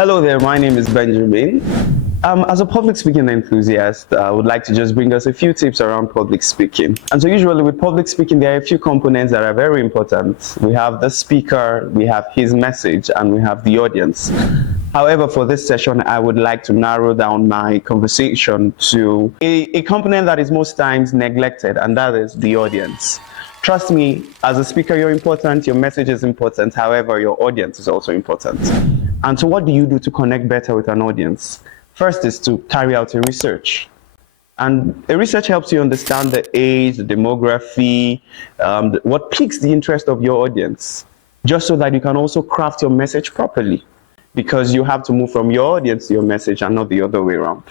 Hello there, my name is Benjamin. As a public speaking enthusiast, I would like to just bring us a few tips around public speaking. And so usually with public speaking, there are a few components that are very important. We have the speaker, we have his message, and we have the audience. However, for this session, I would like to narrow down my conversation to a component that is most times neglected, and that is the audience. Trust me, as a speaker, you're important, your message is important, however, your audience is also important. And so what do you do to connect better with an audience? First is to carry out a research. And a research helps you understand the age, the demography, what piques the interest of your audience, just so that you can also craft your message properly. Because you have to move from your audience to your message and not the other way around.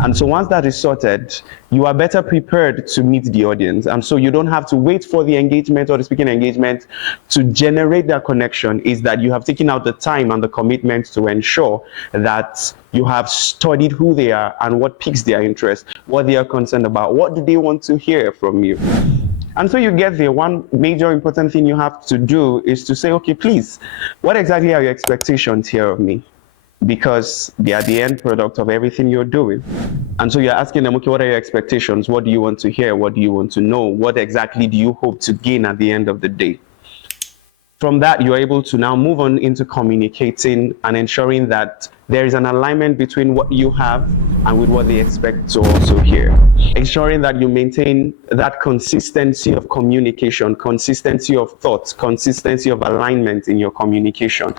And so once that is sorted, you are better prepared to meet the audience. And so you don't have to wait for the engagement or the speaking engagement to generate that connection. Is that you have taken out the time and the commitment to ensure that you have studied who they are and what piques their interest, what they are concerned about, what do they want to hear from you. And so you get there, one major important thing you have to do is to say, okay, please, what exactly are your expectations here of me? Because they are the end product of everything you're doing. And so you're asking them, okay, what are your expectations? What do you want to hear? What do you want to know? What exactly do you hope to gain at the end of the day? From that, you're able to now move on into communicating and ensuring that there is an alignment between what you have and with what they expect to also hear. Ensuring that you maintain that consistency of communication, consistency of thoughts, consistency of alignment in your communication.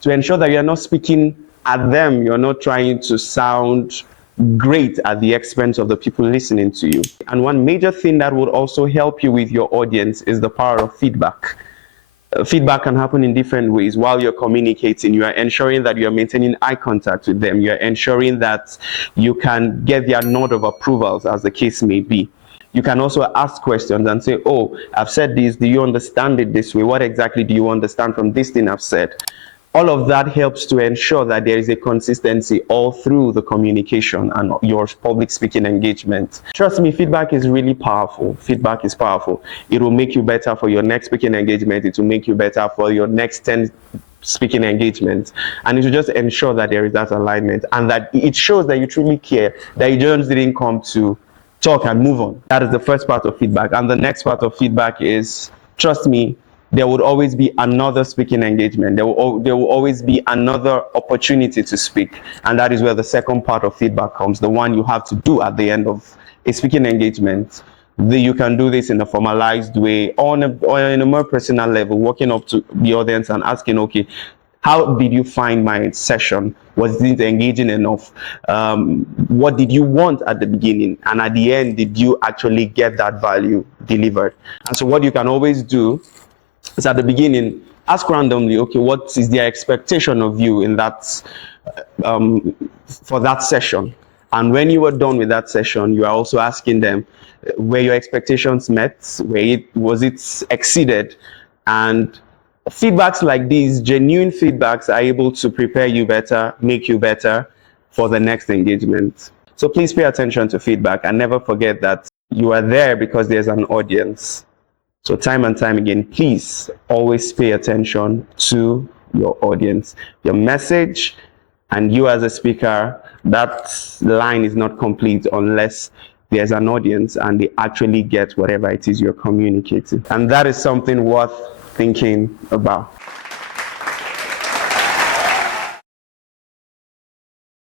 To ensure that you're not speaking at them, you're not trying to sound great at the expense of the people listening to you. And one major thing that would also help you with your audience is the power of feedback. Feedback can happen in different ways. While you're communicating, you are ensuring that you're maintaining eye contact with them. You're ensuring that you can get their nod of approvals, as the case may be. You can also ask questions and say, oh, I've said this, do you understand it this way? What exactly do you understand from this thing I've said? All of that helps to ensure that there is a consistency all through the communication and your public speaking engagement. Trust me, feedback is really powerful. Feedback is powerful. It will make you better for your next speaking engagement. It will make you better for your next 10 speaking engagements. And it will just ensure that there is that alignment and that it shows that you truly care, that you just didn't come to talk and move on. That is the first part of feedback. And the next part of feedback is, trust me, there would always be another speaking engagement. There will always be another opportunity to speak. And that is where the second part of feedback comes, the one you have to do at the end of a speaking engagement. You can do this in a formalized way or in a more personal level, walking up to the audience and asking, okay, how did you find my session? Was it engaging enough? What did you want at the beginning? And at the end, did you actually get that value delivered? And so what you can always do is at the beginning, ask randomly, okay, what is their expectation of you in that, for that session? And when you were done with that session, you are also asking them, were your expectations met? Was it exceeded? And feedbacks like these, genuine feedbacks, are able to prepare you better, make you better for the next engagement. So please pay attention to feedback and never forget that you are there because there's an audience. So time and time again, please always pay attention to your audience. Your message and you as a speaker, that line is not complete unless there's an audience and they actually get whatever it is you're communicating. And that is something worth thinking about.